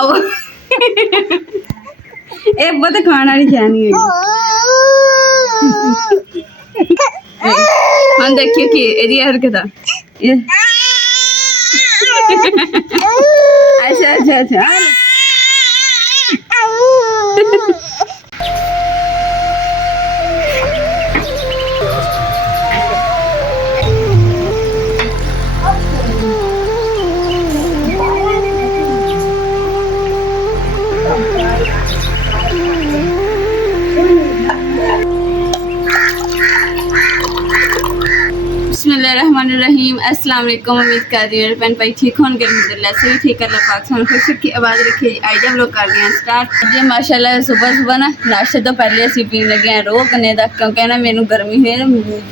Wow ਇਹ ਬਹੁਤ ਖਾਣ ਵਾਲੀ ਜਾਨੀ ਹੈ ਹੁਣ ਦੇਖਿਓ ਕਿ ਇਹਦੀ ਹਰਕਤਾਂ अच्छा अच्छा अच्छा बिस्मिल्लाहिर्रहमानिर्रहीम अस्सलाम वालेकुम। उम्मीद कर रही हूँ बहन भाई ठीक होंगे, अल्हम्दुलिल्लाह सभी ठीक। अल्लाह पाक से खुश रखी, आवाज़ रखी। आज हम लोग कर रहे हैं स्टार्ट जी माशाल्लाह। सुबह सुबह ना नाश्ते तो पहले असीं पीन लगे हैं रोह कन्ने दा, क्योंकि ना मैनू गर्मी हुई है,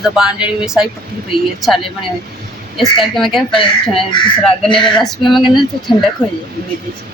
जबान जी मेरी सारी पक्की पई है, छाले बने हुए, इस करके मैं क्या गन्ने का रस पीवांगे ना तो ठंडक हो जाएगी मेरे से।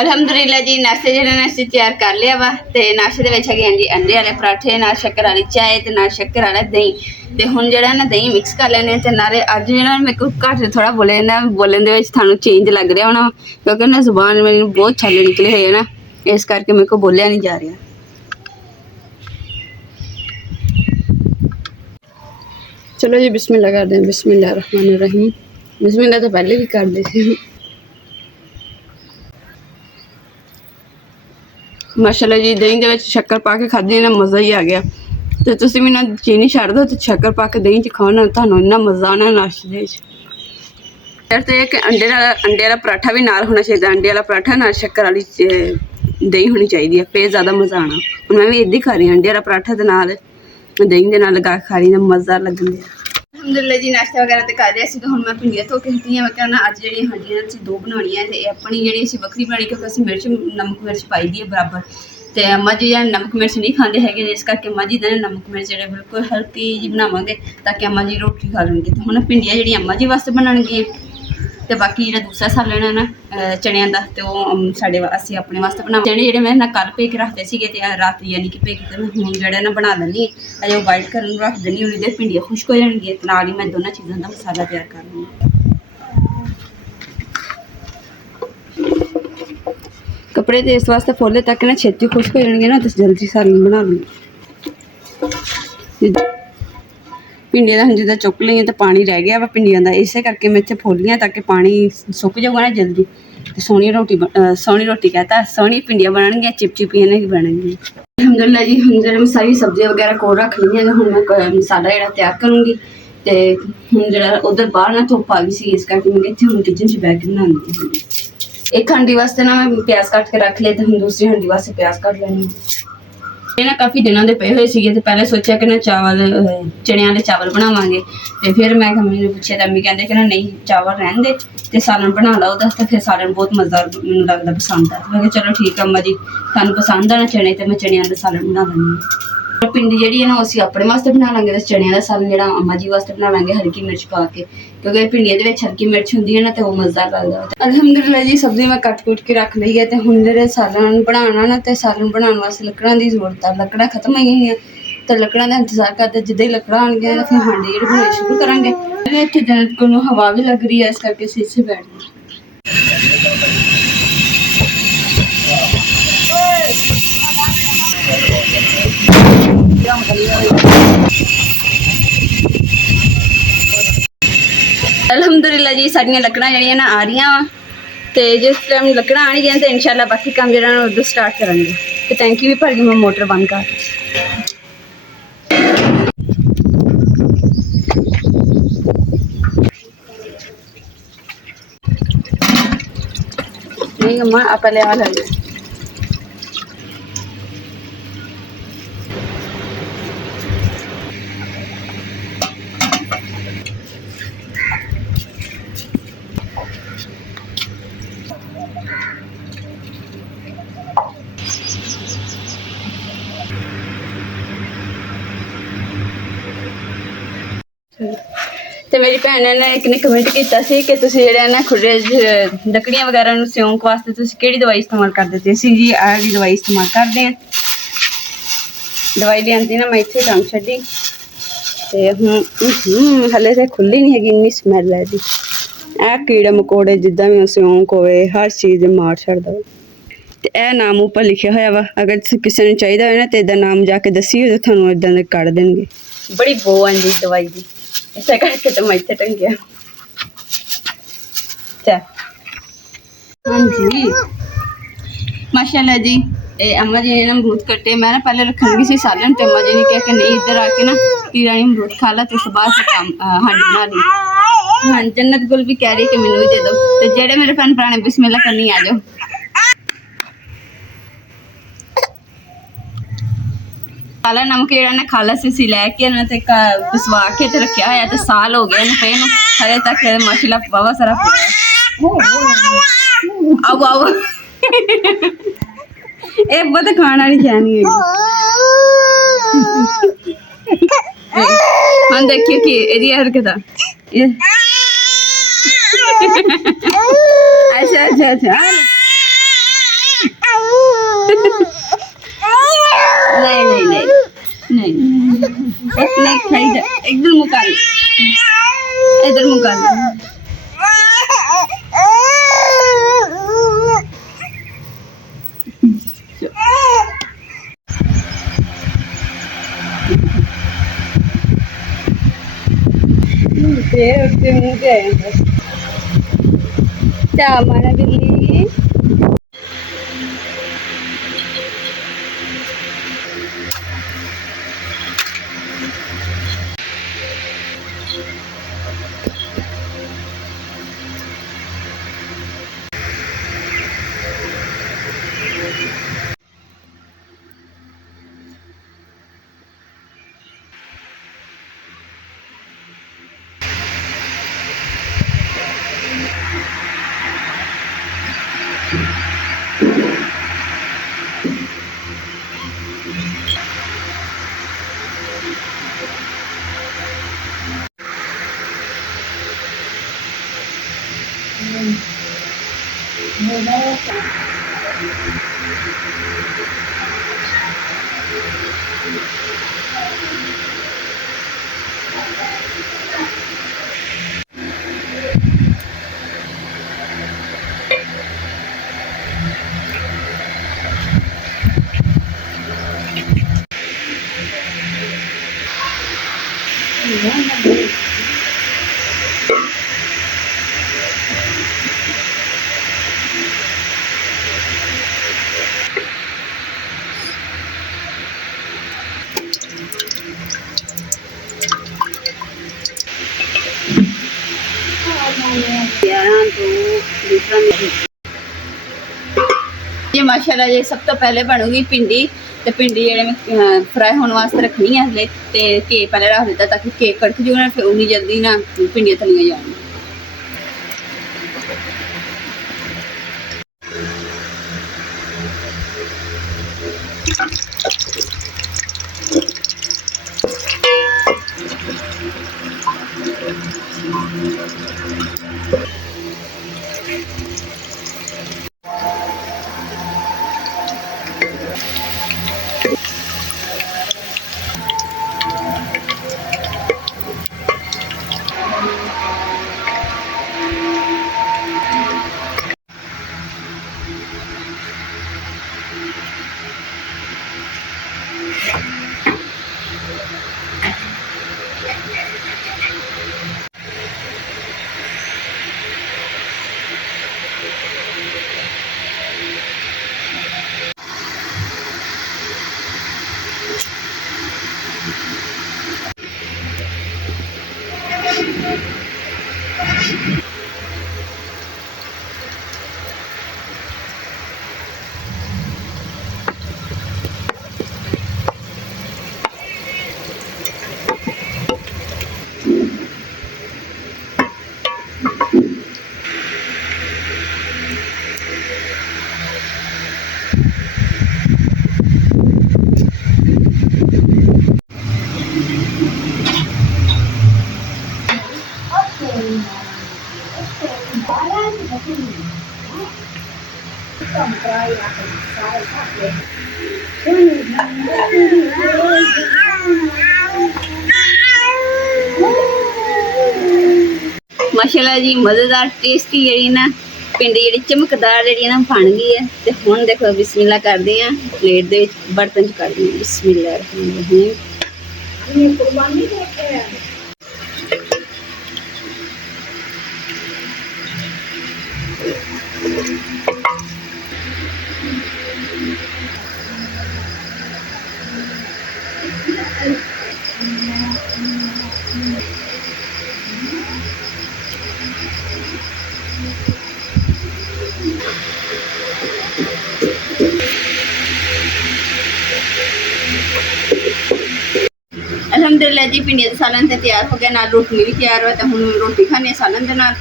अल्हम्दुलिल्लाह जी नाश्ते नाश्ते तैयार कर लिया वा। तो नाश्ते के है जी अंडे वाले पराठे, नाल शक्कर वाली चाय ते नाल शक्कर वाला दही। तो हुण जिहड़ा ना दही मिक्स कर लेने ते नाले अज जिहड़ा मेरे को घट थोड़ा बोले ना बोलन दे विच थानू चेंज लग रहा होना, क्योंकि ना जुबान मेरी बहुत छाले निकले हुए ना, इस करके मेरे को बोलिया नहीं जा रहा। चलो जी बिस्मिल्लाह कर दें। बिस्मिल्लाहिर्रहमानिर्रहीम। बिस्मिल्लाह तो पहले भी कर दे थे। माशाल्लाह जी दही के शक्कर पा के खाधी ना मज़ा ही आ गया। तो तुम भी ना चीनी छड़ दो तो शक्कर पा के दही च खाओ ना, थानू इन्ना मज़ा आना नाश्ते फिर तो एक अंडे वाला पराठा भी नाल होना चाहिए। अंडे वाला पराठा नाल शक्कर वाली दही होनी चाहिए, फिर ज़्यादा मज़ा आना। हुण मैं भी इदां ही खा रही अंडे वाला पराठा दे नाल दही दे नाल लगा के खा रही, मज़ा लगन दिया। अल्हम्दुलिल्लाह जी नाश्ता वगैरह तो कर लिया सी। तो हुण मैं भिंडियां धो के हटी मैं कहना अज जी हंडियां असीं दो बनाउणियां ते अपनी जी असीं वक्री बनाई, क्योंकि असीं मिर्च नमक मिर्च पाई दी है बराबर। तो अम्मा जी नमक मिर्च नहीं खाते है, इस करके अम्मा जी ने नमक मिर्च जो बिल्कुल हल्की जी बनावांगे ताकि अम्मा जी रोटी खा लेंगे। तो हुण भिंडियां जी अम्मा जी वास्ते बनाणगियां, तो बाकी जो दूसरा सालन है ना चनियां का, तो साढ़े असीं अपने वास्ते बना चने जो मैं ना कल भे के रखते थे रात यानी कि भे के हूँ जो ना बना लैनी अजे बॉइल कर रख देनी। हूँ इधर भिंडियां खुश्क हो जाएगी, नाल ही मैं दोनों चीज़ों का मसाला तैयार कर लूँगी। कपड़े तो इस वास्ते फोले तक ना छेती खुश्क हो जाएंगे ना, तो जल्दी सालन बना लूँगी। भिंडियां हम जिदा चुक ली तो पानी रह गया वा भिंडियां का, इस करके मैं इतने फोलियां ताकि पानी सुक जाऊगा ना जल्दी। तो सोहनी रोटी कहता सोहनी भिंडियां बननगियां, चिपचिपियां नहीं बननगियां। अल्हम्दुलिल्लाह जी हम जो मैं सारी सब्जियां वगैरह कोल रख ली हैं। हुण मैं मसाला जो तैयार करूँगी। तो हुण जो उधर बाहर ना धुप्प आ गई सी, इस करके मैं इतने हूँ किचन च बैठ के बनाऊँगी। एक हंडी वास्ते ना मैं प्याज कट के रख लिया, तो हम दूसरी हंडी वास्ते प्याज कट लैनी। ये ना काफ़ी दिनों के पे हुए थे, तो पहले सोचा कि ना चावल चने वाले चावल बनावांगे। तो फिर मैं मैंने पूछे तो अम्मी कहते कि ना नहीं चावल रहन दे तो सालन बना लो उदा, तो फिर सालन बहुत मज़ा मैंने लगता पसंद है। मैं चलो ठीक है अम्मा जी थानू पसंद है ना चने, तो मैं चनिया का सालन बना लैनी। भिंडी जी है ना असीं अपने वास्ते बना लेंगे, तो चनिया का सालन जो अम्मा जी वास्ते बना लेंगे हल्की मिर्च पा के, क्योंकि भिंडिया के हल्की मिर्च होंगी है ना तो वो मज़ा लगता है। अल्हम्दुलिल्लाह जी सब्जी मैं कट कुट के रख ली है। तो हुण जो सालन बनाना ना, तो सालन बनाने वास्ते लकड़ां की जरूरत है। लकड़ां खत्म हो गई हैं, तो लकड़ां का इंतजार करते जिद्दां ही लकड़ां आउणगियां फिर हांडी जी बनानी शुरू करांगे। इत्थे जन को हवा भी लग रही है, इस करके असीं इत्थे बैठ गए। अल्हम्दुलिल्लाह जी सारियां लकड़ां जड़ियां ना आ रही वा, तो जिस टाइम लकड़ां आएंगियां तो इंशाल्लाह बाकी काम जो उधर स्टार्ट करेंगे। तो टैंकी भी भर गई, मैं मोटर बंद कर नहीं अम्मा आप पहले आ जाइए। ਤੇ ਮੇਰੀ ਭੈਣ ਨੇ ਇੱਕ ਨੇ ਕਮੈਂਟ ਕੀਤਾ ਸੀ ਕਿ ਤੁਸੀਂ ਜਿਹੜੇ ਨਾ ਖੁੱਡੇ ਲੱਕੜੀਆਂ ਵਗੈਰਾ ਨੂੰ ਸਿਉਂਕ ਵਾਸਤੇ ਤੁਸੀਂ ਕਿਹੜੀ ਦਵਾਈ ਇਸਤੇਮਾਲ ਕਰਦੇ ਤੇ ਅਸੀਂ ਜੀ ਆਹ ਦੀ ਦਵਾਈ ਇਸਤੇਮਾਲ ਕਰਦੇ ਹਾਂ। ਦਵਾਈ ਲਿਆਂਦੀ ਨਾ ਮੈਂ ਇੱਥੇ ਕੰਮ ਛੱਡੀ ਤੇ ਹੁਣ ਹਲੇ ਤੇ ਖੁੱਲੀ ਨਹੀਂ ਹੈਗੀ, ਇੰਨੀ ਸਮੈਲ ਹੈ ਇਹਦੀ। ਇਹ ਕੀੜੇ ਮਕੌੜੇ ਜਿੱਦਾਂ ਵੀ ਸਿਉਂਕ ਹੋਵੇ ਹਰ ਚੀਜ਼ ਦੇ ਮਾਰ ਛੱਡਦਾ ਵਾ। ਤੇ ਇਹ ਨਾਮ ਉੱਪਰ ਲਿਖਿਆ ਹੋਇਆ ਵਾ, ਅਗਰ ਕਿਸੇ ਨੂੰ ਚਾਹੀਦਾ ਹੋਵੇ ਨਾ ਤੇ ਇਹਦਾ ਨਾਮ ਜਾ ਕੇ ਦੱਸੀਓ ਤੇ ਤੁਹਾਨੂੰ ਇਦਾਂ ਦੇ ਕੱਢ ਦੇਣਗੇ। ਬੜੀ ਬੋ ਆਂਦੀ ਦਵਾਈ ਦੀ, ਇਸੇ ਕਰਕੇ ਤਾਂ ਮੈਂ ਇੱਥੇ ਟੰਗਿਆ। ਹਾਂਜੀ माशाल्लाह जी। अम्मा जी ने ना अमरूद कट्टे, मैं ना पहले रखन लगी सी सालन ते अम्मा जी ने कहा कि नहीं इधर आके ना कीड़ा अमरूद खा ला तो बाद से काम हांडी बना ली। हाँ जन्नत गुल भी कह रही कि मैनू भी दे दो, तो जेड़े मेरे भैन भरा ने बिस्मिल्लाह करनी आ जाओ। काला नमक जेड़ा ना खाला सी लैके ना ते पिसवा के ते रखा होया ते साल हो गया पे नूं, हले तक माशाल्लाह वावा सारा पिया। आओ आओ ਇਹ ਬਹੁਤ ਖਾਣ ਵਾਲੀ ਸ਼ੈ ਨਹੀਂ ਹੈਗੀ। ਹੁਣ ਦੇਖਿਓ ਕਿ ਇਹਦੀ ਹਰਕਤ ਅੱਛਾ ਅੱਛਾ ਅੱਛਾ नहीं नहीं नहीं नहीं नहीं खरीद एकदम मुकाल इधर मुकाल मुँह पे आए बस क्या हमारा बिल्ली। ये माशाल्लाह जी सब तो पहले बनूगी भिंडी, तो भिंडी जेह्ड़े मैं फ्राई होने वास्ते रखनी है हले, ते घे पहले रख दिता ताकि घे कड़क जूगा ना, फिर उन्नी जल्दी ना भिंडियां तलियां जान। माशाल्लाह जी मज़ेदार टेस्टी जी ना पिंडी जी चमकदार जी ना बन गई है। तो हुण देखो बिस्मिल्लाह करते हैं प्लेट दे बर्तन च कर दें बिस्मिल्लाह। अलहमदुलिल्लाह जी भिंडियां का सालन तो तैयार हो गया, नाल रोटी भी तैयार हो। तो हुण रोटी खाने सालन दे नाल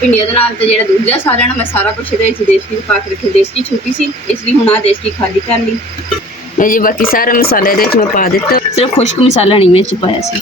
भिंडियां दे नाल। तो जिहड़ा दूजा सालन मैं सारा कुछ देसी घी पा के रखे, देसी छुट्टी सी इसलिए हुण आ देसी खाली कर ली जी। बाकी सारा मसाले दे मैं पा दिता, सिर्फ खुश्क मसाला नहीं में पाया सी।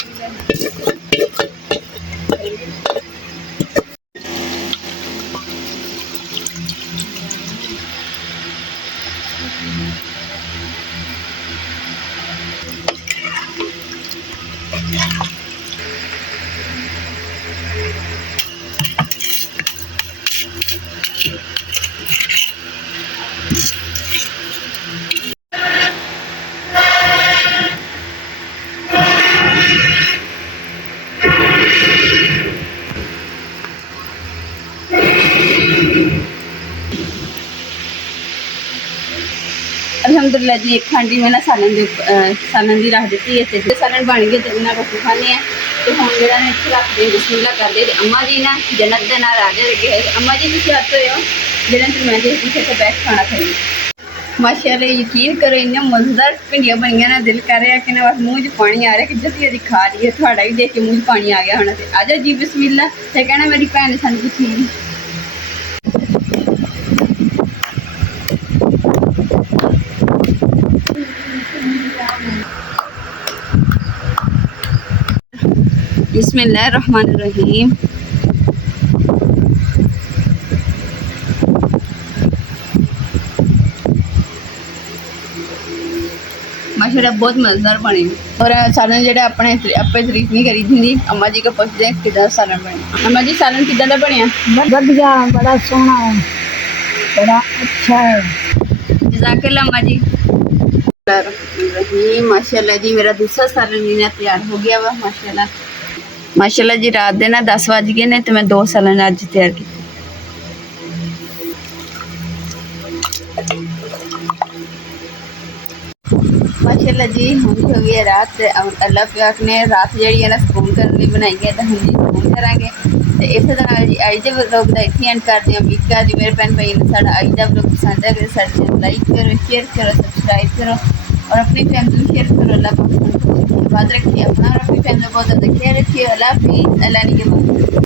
अलहमदुलिल्लाह जी एक हांडी में ना सालन की रख दी है। तो सालन बन गए तो इन्हें रोटी खाने हैं। तो हम जरा इतने रख दें बिस्मिल्लाह कर दे। अम्मा जी ना जन्नत के नाल राजे लगे है। अम्मा जी तुम आते हो जिन्हें मैं पीछे तो बैठ खाना खाइए। माशाल्लाह यकीन करो इन्ने मज़ेदार भिंडियां बनिया ना दिल कर रहा कि ना बस मूँह च पानी आ रहा कि जल्दी जल्दी खा रही है। थोड़ा भी देख के मूँह च पानी आ गया होना। तो आ जाओ जी बिस्मिल्लाह। तो कहना मेरी भैन ने सानू पूछी बिस्मिल्लाहिर्रहमानिर्रहीम। माशाल्लाह बहुत मज़ेदार बने। और सालन जो अपने आपे तारीफ नहीं करी थी। अम्मा जी को पूछते हैं कि सालन बने। अम्मा जी सालन किदा दा बनया? बढ़िया, बड़ा सोहना है, बड़ा अच्छा है। जज़ाकल्लाह अम्मा जी। माशाल्लाह जी मेरा दूसरा सालन भी ना तैयार हो गया वा। माशाल्लाह माशाल्लाह जी रात के ना 10 बज गए ने। तो मैं 2 सालन अज तैयार किए। माशाल्लाह जी हम हो गई रात। अल्लाह पाक ने रात जी है ना सुकून करने बनाई है। तो हम जी सुकून करांगे। तो इस तरह जी अज के व्लॉग का इत्थे एंड करते हैं। उम्मीद करदी मेरे भैन भाई ने साडा अज का व्लॉग पसंद है। अगर साडे चैनल लाइक करो, शेयर करो, सब्सक्राइब करो और अपनी फैमिली शेयर करो। अल्लाह पाक याद रखिए अपना और अपनी फैमिली बहुत ज़्यादा ख्याल रखिए। अल्लाह हाफिज़। अल्लाह ने के